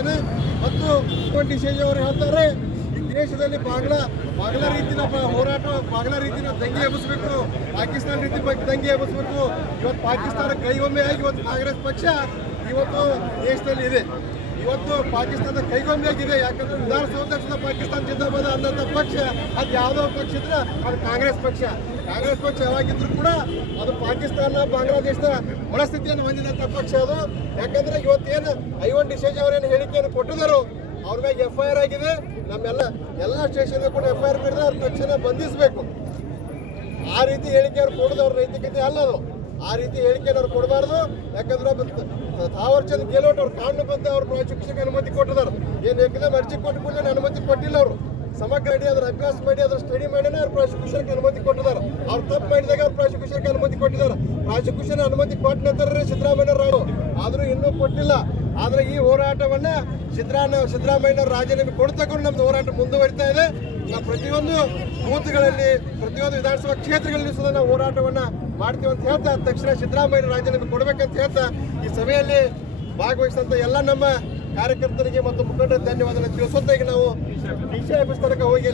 ಮತ್ತು ಡಿಸೇಜ್ ಅವರು ಹೇಳ್ತಾರೆ, ಈ ದೇಶದಲ್ಲಿ ಬಾಗ್ಲ ಬಾಗ್ಲ ರೀತಿನ ಹೋರಾಟ, ಬಾಗ್ಲ ರೀತಿನ ದಂಗೆ ಎಬ್ಬಿಸ್ಬೇಕು. ಪಾಕಿಸ್ತಾನ ರೀತಿ ದಂಗೆ ಎಬ್ಬಿಸ್ಬೇಕು. ಇವತ್ತು ಪಾಕಿಸ್ತಾನ ಕೈಗೊಮ್ಮೆ ಆಗಿ ಇವತ್ತು ಕಾಂಗ್ರೆಸ್ ಪಕ್ಷ ಇವತ್ತು ದೇಶದಲ್ಲಿ ಇದೆ ಇವತ್ತು ಪಾಕಿಸ್ತಾನ ಕೈಗೊಂಬೆಯಾಗಿದೆ ಯಾಕಂದ್ರೆ ವಿಧಾನಸೌಧದ ಪಾಕಿಸ್ತಾನ ಜಿಂದಾಬಾದ್ ಅನ್ನೋಂಥ ಪಕ್ಷ, ಅದು ಯಾವುದೋ ಪಕ್ಷ ಇದ್ರೆ ಅದು ಕಾಂಗ್ರೆಸ್ ಪಕ್ಷ. ಕಾಂಗ್ರೆಸ್ ಪಕ್ಷ ಯಾವಾಗಿದ್ರು ಕೂಡ ಅದು ಪಾಕಿಸ್ತಾನ, ಬಾಂಗ್ಲಾದೇಶದ ಒಳಸ್ಥಿತಿಯನ್ನು ಹೊಂದಿದಂಥ ಪಕ್ಷ ಅದು. ಯಾಕಂದ್ರೆ ಇವತ್ತೇನು ಐವನ್ ಡಿಸೇಜ್ ಅವರೇನು ಹೇಳಿಕೆಯನ್ನು ಕೊಟ್ಟಿದ್ದಾರೋ, ಅವ್ರ ಮೇಲೆ ಎಫ್ ಐ ಆರ್ ಆಗಿದೆ. ನಮ್ಮೆಲ್ಲ ಎಲ್ಲ ಸ್ಟೇಷನ್ ಕೂಡ ಎಫ್ ಐ ಆರ್ ಮಾಡಿದ್ರೆ ಅವ್ರ ತಕ್ಷಣ ಬಂಧಿಸಬೇಕು. ಆ ರೀತಿ ಹೇಳಿಕೆ ಅವ್ರು ಕೊಡೋದು ಅವ್ರ ನೈತಿಕತೆ ಅಲ್ಲ ಅದು. ಆ ರೀತಿ ಹೇಳಿಕೆ ಅವ್ರು ಕೊಡಬಾರ್ದು. ಯಾಕಂದ್ರೆ ಒಬ್ಬ ತಾವರ್ ಚಂದ್ ಗೆಲೋಟ್ ಅವ್ರು ಕಾರಣ ಬಂದು ಅವ್ರು ಶಿಕ್ಷಕ ಅನುಮತಿ ಕೊಟ್ಟಿದ್ದಾರೆ. ಏನು ಯಾಕಂದ್ರೆ ಅರ್ಜಿ ಕೊಟ್ಟು ಕೂಡಲೇ ಅನುಮತಿ ಕೊಟ್ಟಿಲ್ಲ ಅವರು. ಸಮಗ್ರ ಅಡಿ ಅದ್ರ ಅಭ್ಯಾಸ ಮಾಡಿ ಅದ್ರ ಸ್ಟಡಿ ಮಾಡಿನೇ ಅವ್ರು ಪ್ರಾಸಿಕ್ಯೂಷನ್ಗೆ ಅನುಮತಿ ಕೊಟ್ಟಿದ್ದಾರೆ. ಅವ್ರು ತಪ್ಪು ಮಾಡಿದಾಗ ಅವ್ರು ಪ್ರಾಸಿಕ್ಯೂಷನ್ಗೆ ಅನುಮತಿ ಕೊಟ್ಟಿದ್ದಾರೆ. ಪ್ರಾಸಿಕ್ಯೂಷನ್ ಅನುಮತಿ ಕೊಟ್ಟ ನಂತರ ಸಿದ್ದರಾಮಯ್ಯ ರಾವ್ ಆದರೂ ಇನ್ನೂ ಕೊಟ್ಟಿಲ್ಲ. ಆದ್ರೆ ಈ ಹೋರಾಟವನ್ನ ಸಿದ್ದರಾಮ ಸಿದ್ದರಾಮಯ್ಯ ರಾಜೀನಾಮೆ ಕೊಡ್ತಕ್ಕೂ ನಮ್ದು ಹೋರಾಟ ಮುಂದುವರಿತಾ ಇದೆ. ನಾವು ಪ್ರತಿಯೊಂದು ಬೂತ್ಗಳಲ್ಲಿ ಪ್ರತಿಯೊಂದು ವಿಧಾನಸಭಾ ಕ್ಷೇತ್ರಗಳಲ್ಲಿ ಸಹ ನಾವು ಹೋರಾಟವನ್ನ ಮಾಡ್ತೀವಿ ಅಂತ ಹೇಳ್ತಾ ತಕ್ಷಣ ಸಿದ್ದರಾಮಯ್ಯ ರಾಜೀನಾಮೆ ಕೊಡಬೇಕಂತ ಹೇಳ್ತಾ ಈ ಸಭೆಯಲ್ಲಿ ಭಾಗವಹಿಸಿದಂತ ಎಲ್ಲ ನಮ್ಮ ಕಾರ್ಯಕರ್ತರಿಗೆ ಮತ್ತು ಮುಖಂಡರಿಗೆ ಧನ್ಯವಾದ ತಿಳಿಸುತ್ತಾ ಈಗ ನಾವು ವಿಷಯ ಆಫೀಸ್ ತನಕ ಹೋಗಿ